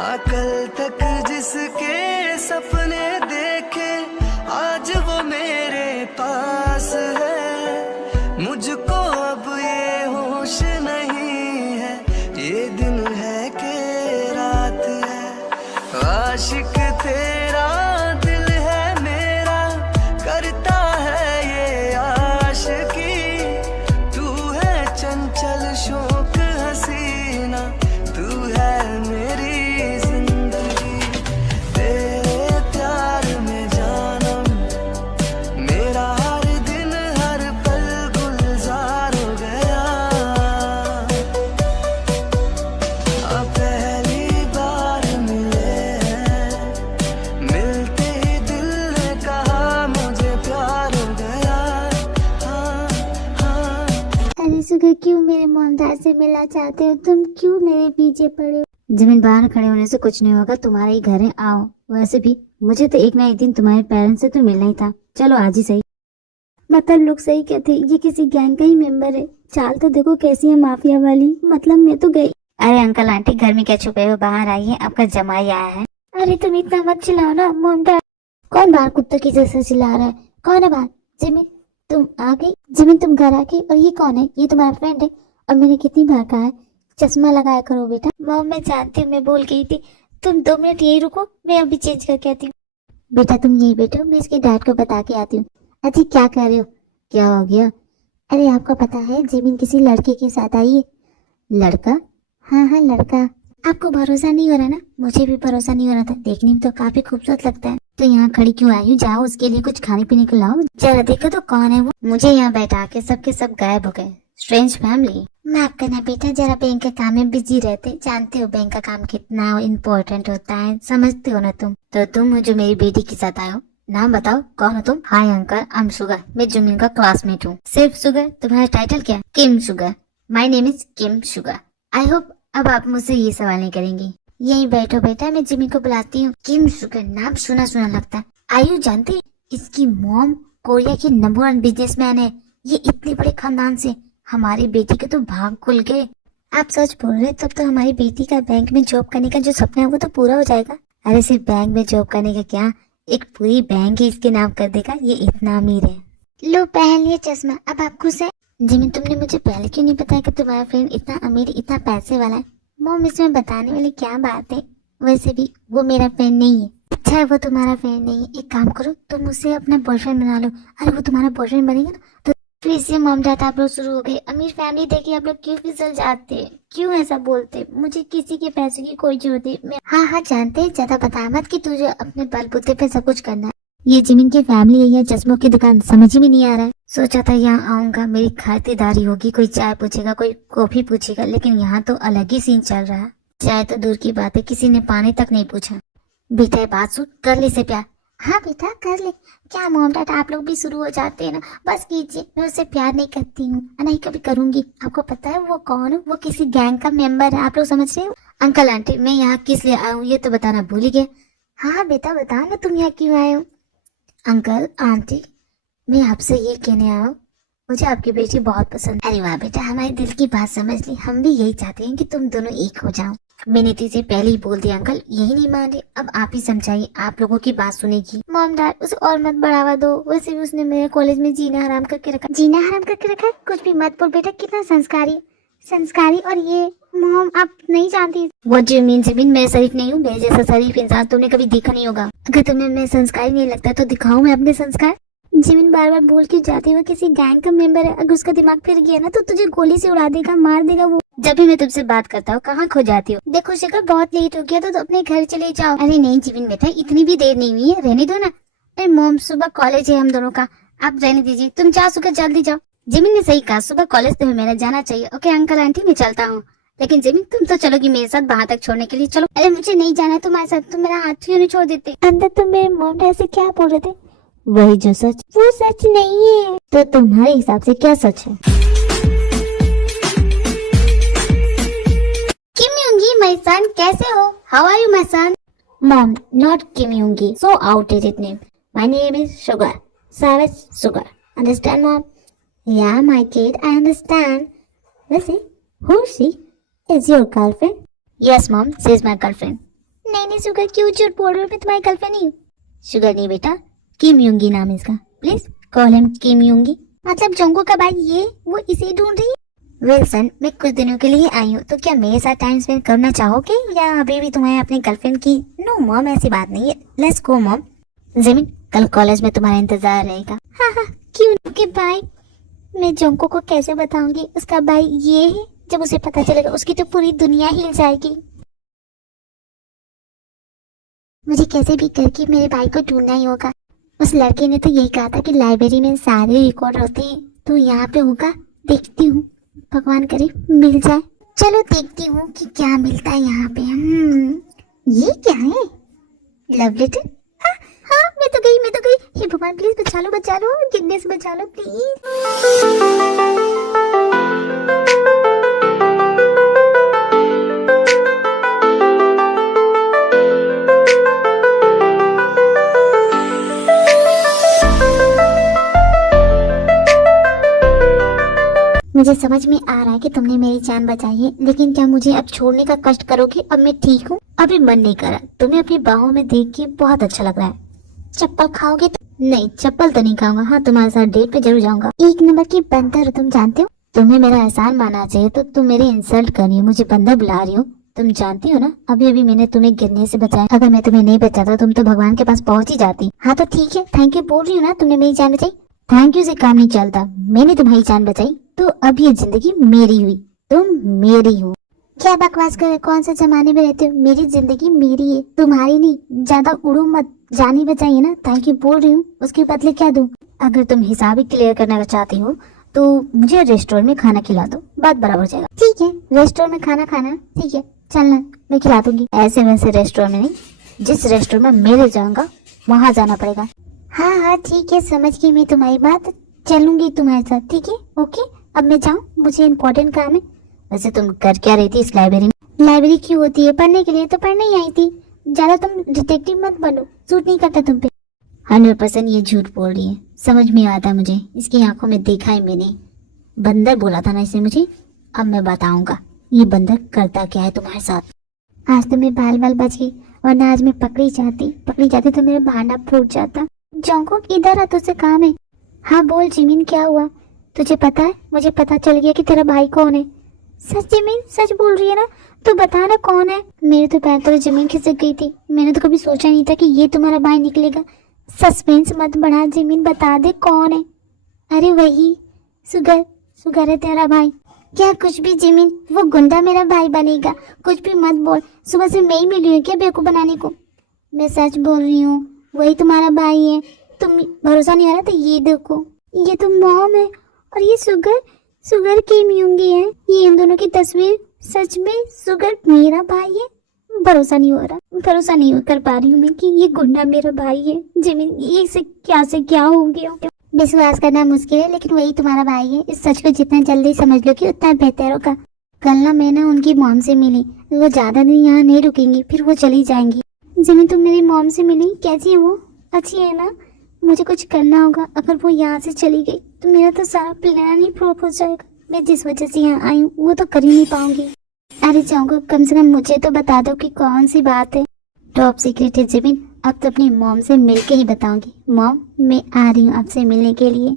हाँ कल तक जिसके सपने देखे आज वो मेरे पास है। मुझको अब ये होश नहीं है ये दिन है कि रात है। आशिक तेरा दिल है मेरा करता है ये आशिकी। तू है चंचल शौक हसीना तू है मेरी जिंदगी। तेरे प्यार में जानम मेरा हर दिन हर पल गुलजार हो गया। अब पहली बार मिले हैं मिलते ही दिल ने कहा मुझे प्यार हो गया। हाँ हाँ अरे सुगर, क्यों मेरे मोमदार से मिलना चाहते हो? तुम क्यों मेरे पीछे पड़े हो? जमीन, बाहर खड़े होने से कुछ नहीं होगा, तुम्हारा ही घर है, आओ। वैसे भी मुझे तो एक ना एक दिन तुम्हारे पेरेंट्स से तो मिलना ही था, चलो आज ही सही। मतलब लोग सही कहते, ये किसी गैंग का ही मेंबर है। चाल तो देखो कैसी है माफिया वाली। मतलब मैं तो गई। अरे अंकल आंटी, घर में क्या छुपे हो, बाहर आइए, आपका जमाई आया है। अरे तुम इतना मत चिल्लाओ ना मोमदार। कौन बाहर कुत्ते की जैसे चिल्ला रहा है? कौन है बाहर? जिमिन तुम आ गई? जिमिन तुम घर आ गई? और ये कौन है? ये तुम्हारा फ्रेंड है? और मैंने कितनी बार कहा है चश्मा लगाया करो बेटा। मॉम मैं जानती हूँ, मैं भूल गई थी। तुम 2 मिनट यही रुको, मैं अभी चेंज करके आती हूँ। बेटा तुम यही बैठो, मैं इसके डैड को बता के आती हूँ। अजी क्या कर रहे हो? क्या हो गया? अरे आपको पता है जिमिन किसी लड़के के साथ आई है। लड़का? हाँ हाँ लड़का। आपको भरोसा नहीं हो रहा ना? मुझे भी भरोसा नहीं हो रहा था। देखने में तो काफी खूबसूरत लगता है। तो यहाँ खड़ी क्यों आई हूँ? जाओ उसके लिए कुछ खाने पीने को लाओ। जरा देखो तो कौन है वो। मुझे यहाँ बैठा के सबके सब गायब हो गए। Strange family. माफ करना बेटा, जरा बैंक के काम में बिजी रहते। जानते हो बैंक का काम कितना इम्पोर्टेंट होता है, समझते हो ना तुम? तो तुम जो मेरी बेटी के साथ आए हो, नाम बताओ कौन हो तुम? Hi uncle, I am sugar, मैं जुमिन का क्लासमेट हूँ। सिर्फ शुगर? तुम्हारा टाइटल क्या? Kim sugar. My name is Kim sugar. I hope अब आप मुझसे ये सवाल नहीं करेंगी। यही बैठो बेटा, मैं जिमी को बुलाती हूँ। किम शुगर नाम सुना सुना लगता है। आयु जानती, इसकी मॉम कोरिया की नंबर 1 बिजनेसमैन है। ये इतने बड़े खानदान से हमारी बेटी के तो भाग खुल गए। आप सच बोल रहे? तब तो हमारी बेटी का बैंक में जॉब करने का जो सपना है वो तो पूरा हो जाएगा। अरे सिर्फ बैंक में जॉब करने का क्या, एक पूरी बैंक ही इसके नाम कर देगा। ये इतना अमीर है। लो पहन लिया चश्मा, अब आप खुश है? जिमी तुमने मुझे पहले क्यों नहीं बताया कि तुम्हारा फ्रेंड इतना अमीर इतना पैसे वाला है? मॉम इसमें बताने वाली क्या बात है? वैसे भी वो मेरा फ्रेंड नहीं है। अच्छा वो तुम्हारा फ्रेंड नहीं है, एक काम करो तुम उसे अपना बॉयफ्रेंड बना लो। अरे वो तुम्हारा बॉयफ्रेंड बनेगा ना तो फिर से मॉम डैड आप लोग शुरू हो गए। अमीर फैमिली देखिए आप लोग क्यों फिसल जाते हैं, क्यों ऐसा बोलते? मुझे किसी के पैसे की कोई जरूरत नहीं। हाँ हाँ जानते हैं, ज्यादा बता मत कि तुझे अपने बलबूते पे सब कुछ करना है। ये जिमिन की फैमिली है या चश्मों की दुकान, समझ में नहीं आ रहा है। सोचा था यहाँ आऊंगा, मेरी खातिरदारी होगी, कोई चाय पूछेगा कोई कॉफी पूछेगा, लेकिन यहाँ तो अलग ही सीन चल रहा है। चाय तो दूर की बात है, किसी ने पानी तक नहीं पूछा। बेटा बात सुन, कर ले से प्यार। हाँ बेटा कर ले। क्या मॉम डैड आप लोग भी शुरू हो जाते हैं ना? बस कीजिए, मैं उससे प्यार नहीं करती हूँ, नहीं कभी करूंगी। आपको पता है वो कौन है? वो किसी गैंग का मेंबर है, आप लोग समझ रहे हो? अंकल आंटी मैं यहाँ किस लिए आया हूँ ये तो बताना भूल ही गए। हाँ बेटा बताओ ना तुम यहाँ क्यों आए हो? अंकल आंटी मैं आपसे ये कहने आया हूँ, मुझे आपकी बेटी बहुत पसंद। अरे वाह बेटा, हमारे दिल की बात समझ ली। हम भी यही चाहते हैं कि तुम दोनों एक हो जाओ। मैंने तुझे पहले ही बोल दिया अंकल, यही नहीं मान रहे। अब आप ही समझाइए, आप लोगों की बात सुनेगी। मॉम डैड उसे और मत बढ़ावा दो, वैसे भी उसने मेरे कॉलेज में जीना हराम करके रखा। जीना हराम करके रखा? कुछ भी मत बोल बेटा, कितना संस्कारी। और ये मॉम आप नहीं जानती। What do you mean Jimin? मैं शरीफ नहीं हूँ? मेरे जैसा शरीफ इंसान तुमने कभी देखा नहीं होगा। अगर तुम्हें मैं संस्कारी नहीं लगता तो दिखाऊं मैं अपने संस्कार? जिमिन बार बार बोल के जाती है किसी गैंग का मेंबर है। अगर उसका दिमाग फिर गया ना तो तुझे गोली से उड़ा देगा, मार देगा वो। जब भी मैं तुमसे बात करता हूँ कहाँ खो जाती हो? देखो शिखर बहुत लेट हो गया तो अपने घर चले जाओ। अरे नहीं जिमिन बेटा, इतनी भी देर नहीं हुई है, रहने दो ना। अरे मॉम सुबह कॉलेज है हम दोनों का, आप रहने दीजिए। तुम जाओ सुखर, जल्दी जाओ। जिमिन ने सही कहा, सुबह कॉलेज तुम्हें मेरा जाना चाहिए। ओके अंकल आंटी मैं चलता हूँ। लेकिन जिमिन तुम तो चलोगी मेरे साथ वहाँ तक छोड़ने के लिए? चलो। अरे मुझे नहीं जाना है तुम्हारे साथ, तुम मेरा हाथ क्यों नहीं छोड़ देते? अंदर तुम मेरे मॉम डैड से क्या बोल रहे थे? वही जो सच। वो सच नहीं है तो तुम्हारे हिसाब से क्या सच है? किम यूंगी माय सन, कैसे हो? How are you my son? Mom not Kim Yoongi, so outdated name. My name is sugar, savage sugar. Understand mom? Yeah my kid, I understand. वैसे who is she? Is your girlfriend? Yes mom, she is my girlfriend. नहीं नहीं sugar, क्यों झूठ बोल रहे हो? मैं तुम्हारी गर्लफ्रेंड नहीं हूँ। शुगर नहीं बेटा, किम यूंगी नाम है इसका, प्लीज कॉल हिम किम यूंगी। मतलब जोंगो का भाई ये, वो इसे ढूंढ रही है। विल्सन, मैं कुछ दिनों के लिए आई हूँ, तो क्या मेरे साथ टाइम स्पेंड करना चाहोगे या अभी भी तुम्हें अपनी गर्लफ्रेंड की? नो मॉम, ऐसी बात नहीं है, लेट्स गो मॉम। जिमिन, कल कॉलेज में तुम्हारा इंतजार रहेगा। हाँ हाँ, क्यों के भाई, मैं जोंको को कैसे बताऊंगी उसका भाई ये है? जब उसे पता चलेगा उसकी तो पूरी दुनिया हिल जाएगी। मुझे कैसे भी करके मेरे भाई को ढूंढना ही होगा। उस लड़के ने तो यही कहा था कि लाइब्रेरी में सारे रिकॉर्ड होते हैं, तो यहाँ पे होगा। देखती हूँ, भगवान करे मिल जाए। चलो देखती हूँ कि क्या मिलता है यहाँ पे। ये क्या है? Love letter? हाँ हाँ, मैं तो गई। हे भगवान प्लीज बचा लो, गिरने से बचा लो प्लीज। मुझे समझ में आ रहा है कि तुमने मेरी जान बचाई है, लेकिन क्या मुझे अब छोड़ने का कष्ट करोगे? अब मैं ठीक हूँ, अभी मन नहीं कर रहा। तुम्हें अपनी बाहों में देख के बहुत अच्छा लग रहा है। चप्पल खाओगे? नहीं, चप्पल तो नहीं खाऊंगा। हाँ, तुम्हारे साथ डेट पे जरूर जाऊंगा। एक नंबर की बंदर हो तुम, जानते हो? तुम्हें मेरा एहसान मानना चाहिए, तो तुम मेरी इंसल्ट कर रही हो, मुझे बंदर बुला रही हो। तुम जानती हो ना, अभी अभी मैंने तुम्हें गिरने से बचाया। अगर मैं तुम्हें नहीं बचाता तुम तो भगवान के पास पहुंच ही जाती। हाँ तो ठीक है, थैंक यू बोल रही हूँ ना, तुमने मेरी जान बचाई। थैंक यू से काम नहीं चलता, मैंने तुम्हारी जान बचाई तो अब ये जिंदगी मेरी हुई, तुम मेरी हो। क्या बकवास कर रहे, कौन से जमाने में रहते हो? मेरी जिंदगी मेरी है, तुम्हारी नहीं। ज्यादा उड़ो मत, जानी बचाइए ना। थैंक यू बोल रही हूँ, उसके बदले क्या दूं? अगर तुम हिसाब ही क्लियर करना चाहती हो तो मुझे रेस्टोरेंट में खाना खिला दो, बात बराबर जाएगा। ठीक है, रेस्टोरेंट में खाना खाना, ठीक है चलना, मैं खिला दूंगी। ऐसे वैसे रेस्टोरेंट में नहीं, जिस रेस्टोरेंट में मैं ले जाऊंगा वहाँ जाना पड़ेगा। हाँ हाँ ठीक है, समझ गई मैं तुम्हारी बात, चलूंगी तुम्हारे साथ। ठीक है ओके, अब मैं जाऊँ, मुझे इम्पोर्टेंट काम है। वैसे तुम कर क्या रही थी इस लाइब्रेरी में? लाइब्रेरी क्यों होती है? पढ़ने के लिए, तो पढ़ने ही आई थी। ज्यादा तुम डिटेक्टिव मत बनो, सूट नहीं करता तुम पे। 100% ये झूठ बोल रही है, समझ में आता मुझे, इसकी आंखों में देखा है मैंने। बंदर बोला था ना इसे मुझे, अब मैं बताऊंगा ये बंदर करता क्या है तुम्हारे साथ। आज तो मैं बाल बाल बच गई, वरना आज मैं पकड़ी जाती तो मेरा भांडा फूट जाता। जोंको इधर आ, तुझसे काम है। हाँ बोल जिमिन, क्या हुआ? तुझे पता है, मुझे पता चल गया कि तेरा भाई कौन है। सच जिमिन, सच बोल रही है ना? तो बता ना कौन है। मेरे तो पैर तले जमीन खिसक गई थी, मैंने तो कभी सोचा नहीं था कि ये तुम्हारा भाई निकलेगा। सस्पेंस मत बढ़ा जिमिन, बता दे कौन है। अरे वही सुगर है तेरा भाई। क्या कुछ भी जिमिन, वो गुंडा मेरा भाई बनेगा, कुछ भी मत बोल। सुबह से मैं ही मिली हूँ क्या बेवकूफ बनाने को? मैं सच बोल रही हूँ, वही तुम्हारा भाई है। तुम भरोसा नहीं आ रहा तो ये देखो, ये तो मॉम है और ये सुगर की यूंगी है। ये इन दोनों की तस्वीर, सच में सुगर मेरा भाई है? भरोसा नहीं कर पा रही हूँ मैं कि ये गुंडा मेरा भाई है। जिमिन, ये से क्या हो गया? विश्वास करना मुश्किल है, लेकिन वही तुम्हारा भाई है। इस सच को जितना जल्दी समझ लो कि उतना बेहतर होगा। कल ना मैं ना उनकी मॉम से मिली, वो ज्यादा दिन यहाँ नहीं रुकेंगी, फिर वो चली जाएंगी। जिमिन, तुम मेरी मॉम से मिली, कैसी है वो? अच्छी है ना? मुझे कुछ करना होगा, अगर वो यहाँ से चली गई तो मेरा तो सारा प्लान ही फ्लॉप हो जाएगा। मैं जिस वजह से यहाँ आई हूँ वो तो कर ही नहीं पाऊंगी। अरे जाऊंगा, कम से कम मुझे तो बता दो कि कौन सी बात है। टॉप सीक्रेट है जिमिन, अब तो अपनी मॉम से मिल के ही बताऊंगी। मॉम, मैं आ रही हूँ आपसे मिलने के लिए।